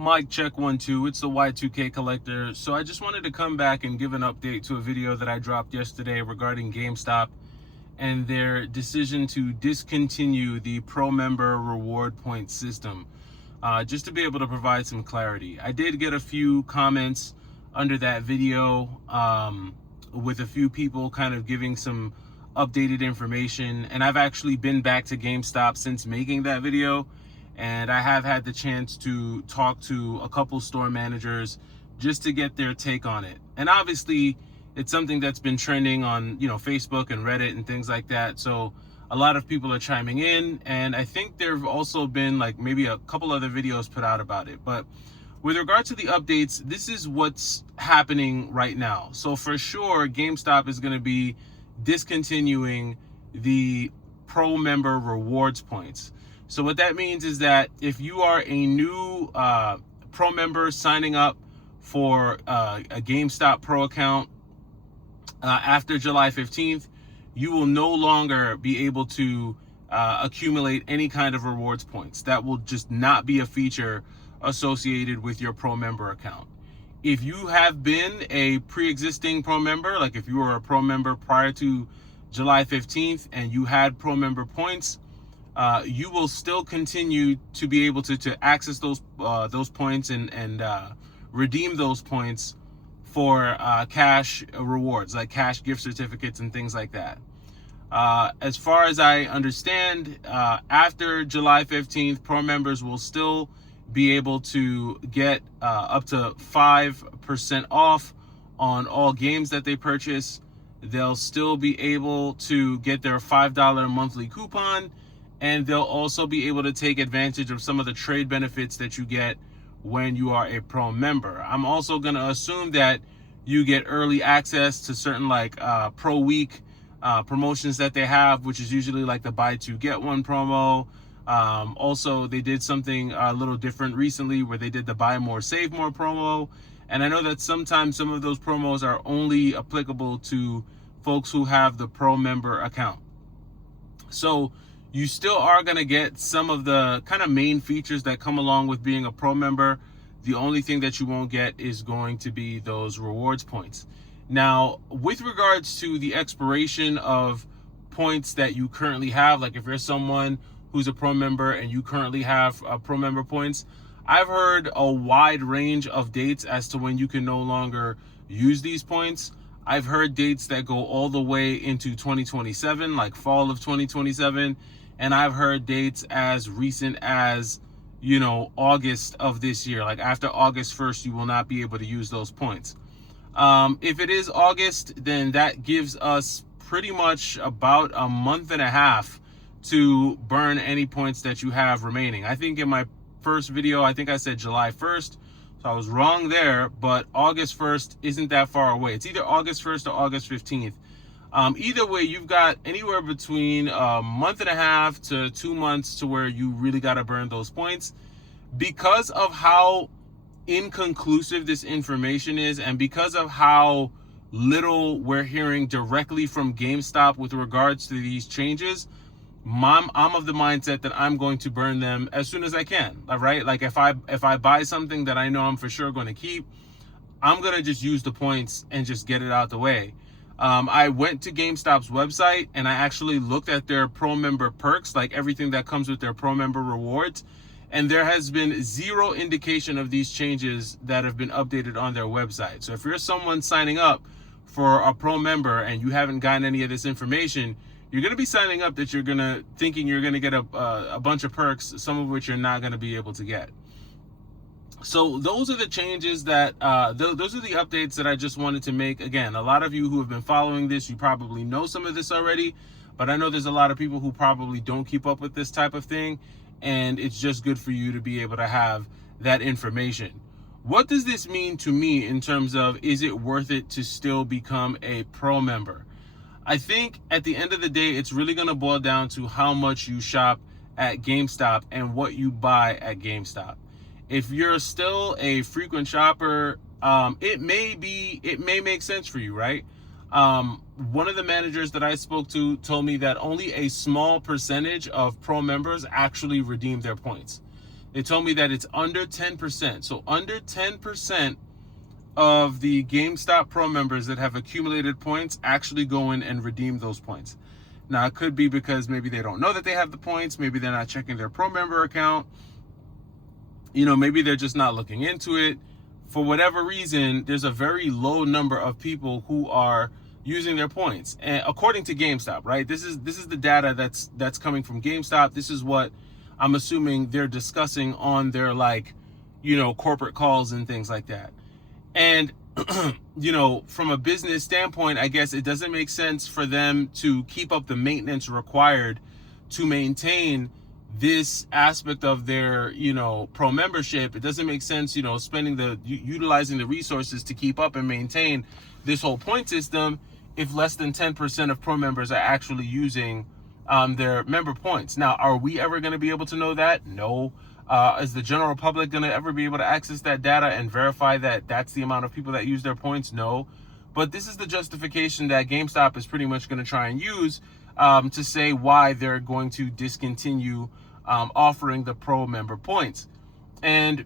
Mic check 1 2. It's the Y2K collector. So I just wanted to come back and give an update to a video that I dropped yesterday regarding GameStop and their decision to discontinue the pro member reward point system, just to be able to provide some clarity. I did get a few comments under that video, with a few people kind of giving some updated information, and I've actually been back to GameStop since making that video, and I have had the chance to talk to a couple store managers just to get their take on it. And obviously it's something that's been trending on, Facebook and Reddit and things like that, so a lot of people are chiming in, and I think there have also been like maybe a couple other videos put out about it. But with regard to the updates, this is what's happening right now. So for sure, GameStop is going to be discontinuing the pro member rewards points. So what that means is that if you are a new pro member signing up for a GameStop Pro account after July 15th, you will no longer be able to accumulate any kind of rewards points. That will just not be a feature associated with your pro member account. If you have been a pre-existing pro member, like if you were a pro member prior to July 15th and you had pro member points, you will still continue to be able to access those points and redeem those points for cash rewards, like cash gift certificates and things like that. As far as I understand, after July 15th, pro members will still be able to get up to 5% off on all games that they purchase. They'll still be able to get their $5 monthly coupon, and they'll also be able to take advantage of some of the trade benefits that you get when you are a pro member. I'm also going to assume that you get early access to certain like pro week promotions that they have, which is usually like the buy two get one promo. Also, they did something a little different recently where they did the buy more save more promo, and I know that sometimes some of those promos are only applicable to folks who have the pro member account. So you still are going to get some of the kind of main features that come along with being a pro member. The only thing that you won't get is going to be those rewards points. Now, with regards to the expiration of points that you currently have, like if you're someone who's a pro member and you currently have pro member points, I've heard a wide range of dates as to when you can no longer use these points. I've heard dates that go all the way into 2027, like fall of 2027. And I've heard dates as recent as, August of this year. Like after August 1st, you will not be able to use those points. If it is August, then that gives us pretty much about a month and a half to burn any points that you have remaining. I think in my first video, I think I said July 1st. So I was wrong there, but August 1st isn't that far away. It's either August 1st or August 15th. Either way, you've got anywhere between a month and a half to 2 months to where you really got to burn those points. Because of how inconclusive this information is, and because of how little we're hearing directly from GameStop with regards to these changes, I'm of the mindset that I'm going to burn them as soon as I can. All right, like if I buy something that I know I'm for sure going to keep, I'm going to just use the points and just get it out the way. I went to GameStop's website and I actually looked at their pro member perks, like everything that comes with their pro member rewards, and there has been zero indication of these changes that have been updated on their website. So if you're someone signing up for a pro member and you haven't gotten any of this information, you're going to be signing up that thinking you're going to get a bunch of perks, some of which you're not going to be able to get. So those are the changes that, those are the updates that I just wanted to make. Again, a lot of you who have been following this, you probably know some of this already, but I know there's a lot of people who probably don't keep up with this type of thing, and it's just good for you to be able to have that information. What does this mean to me in terms of, is it worth it to still become a pro member? I think at the end of the day, it's really going to boil down to how much you shop at GameStop and what you buy at GameStop. If you're still a frequent shopper, it may make sense for you, right? One of the managers that I spoke to told me that only a small percentage of pro members actually redeem their points. It told me that it's under 10%. So under 10% of the GameStop Pro members that have accumulated points actually go in and redeem those points. Now, it could be because maybe they don't know that they have the points. Maybe they're not checking their Pro member account. Maybe they're just not looking into it. For whatever reason, there's a very low number of people who are using their points. And according to GameStop, right? This is the data that's coming from GameStop. This is what I'm assuming they're discussing on their corporate calls and things like that. And from a business standpoint, I guess it doesn't make sense for them to keep up the maintenance required to maintain this aspect of their, pro membership. It doesn't make sense, utilizing the resources to keep up and maintain this whole point system if less than 10% of pro members are actually using their member points. Now, are we ever going to be able to know that? No. Is the general public going to ever be able to access that data and verify that that's the amount of people that use their points? No. But this is the justification that GameStop is pretty much going to try and use to say why they're going to discontinue offering the pro member points. And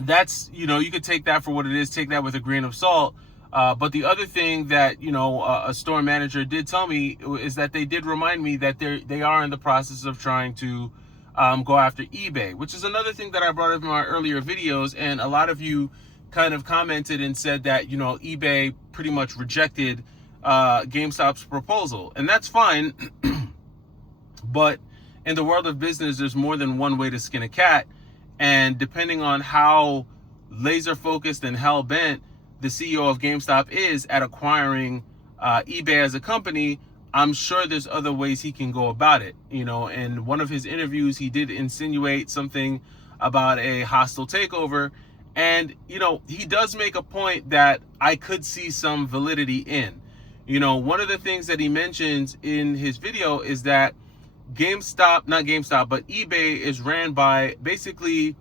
that's, you could take that for what it is, take that with a grain of salt. But the other thing that, a store manager did tell me is that they did remind me that they are in the process of trying to go after eBay, which is another thing that I brought up in my earlier videos. And a lot of you kind of commented and said that, eBay pretty much rejected GameStop's proposal. And that's fine. But in the world of business, there's more than one way to skin a cat. And depending on how laser focused and hell bent the CEO of GameStop is at acquiring eBay as a company, I'm sure there's other ways he can go about it. In one of his interviews, he did insinuate something about a hostile takeover. And, he does make a point that I could see some validity in. One of the things that he mentions in his video is that eBay is ran by basically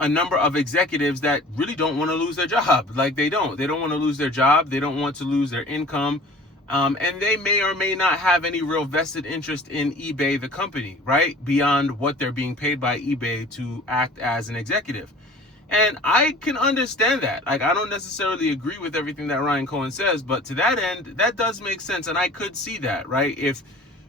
a number of executives that really don't want to lose their job. They don't want to lose their job. They don't want to lose their income. And they may or may not have any real vested interest in eBay, the company, right? Beyond what they're being paid by eBay to act as an executive. And I can understand that. I don't necessarily agree with everything that Ryan Cohen says, but to that end, that does make sense. And I could see that, right? If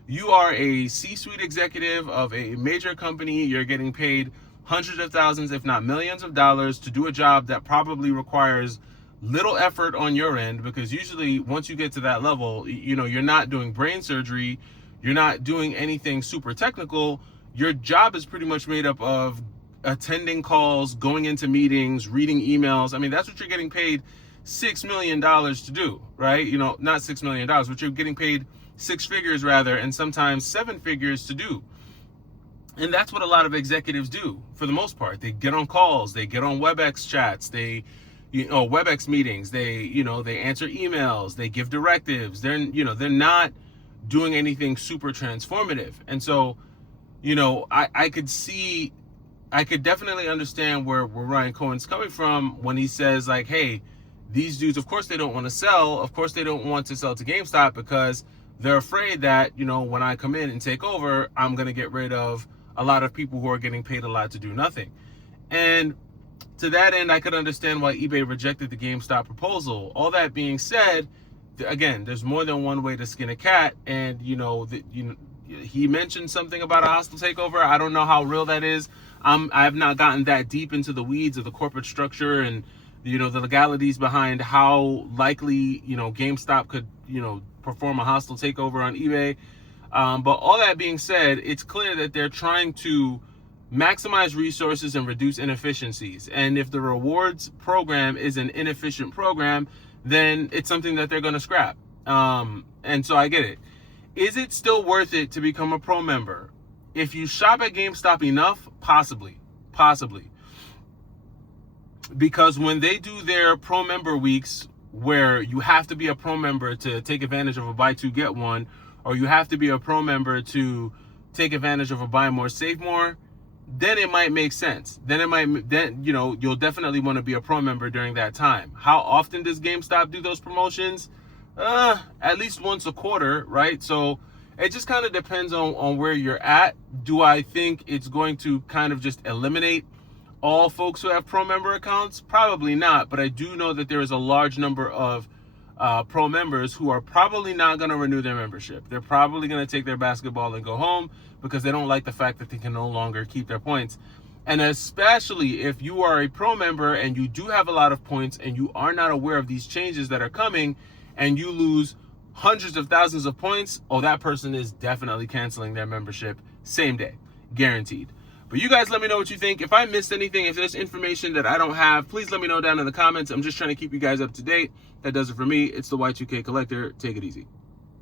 you are a C-suite executive of a major company, you're getting paid hundreds of thousands, if not millions of dollars to do a job that probably requires little effort on your end, because usually once you get to that level, you're not doing brain surgery, you're not doing anything super technical. Your job is pretty much made up of attending calls, going into meetings, reading emails. I mean, that's what you're getting paid $6 million to do, right? Not $6 million, but you're getting paid six figures rather, and sometimes seven figures to do. And that's what a lot of executives do for the most part. They get on calls, they get on WebEx chats, they WebEx meetings, they answer emails, they give directives. They're not doing anything super transformative. And so, I could definitely understand where Ryan Cohen's coming from when he says hey, these dudes, of course they don't want to sell. Of course they don't want to sell to GameStop because they're afraid that, when I come in and take over, I'm going to get rid of a lot of people who are getting paid a lot to do nothing. And to that end, I could understand why eBay rejected the GameStop proposal. All that being said, again, there's more than one way to skin a cat. And, he mentioned something about a hostile takeover. I don't know how real that is. I have not gotten that deep into the weeds of the corporate structure and, the legalities behind how likely, GameStop could, perform a hostile takeover on eBay. But all that being said, it's clear that they're trying to maximize resources and reduce inefficiencies. And if the rewards program is an inefficient program, then it's something that they're going to scrap. And so I get it. Is it still worth it to become a pro member? If you shop at GameStop enough, possibly. Because when they do their pro member weeks, where you have to be a pro member to take advantage of a buy two get one, or you have to be a pro member to take advantage of a buy more save more, then it might make sense. Then you'll definitely want to be a pro member during that time. How often does GameStop do those promotions? At least once a quarter, right? So It just kind of depends on where you're at. Do I think it's going to kind of just eliminate all folks who have pro member accounts? Probably not, but I do know that there is a large number of pro members who are probably not going to renew their membership. They're probably going to take their basketball and go home because they don't like the fact that they can no longer keep their points. And especially if you are a pro member and you do have a lot of points and you are not aware of these changes that are coming, and you lose hundreds of thousands of points, oh, that person is definitely canceling their membership same day, guaranteed. But you guys let me know what you think. If I missed anything, if there's information that I don't have, please let me know down in the comments. I'm just trying to keep you guys up to date. That does it for me. It's the Y2K Collector. Take it easy.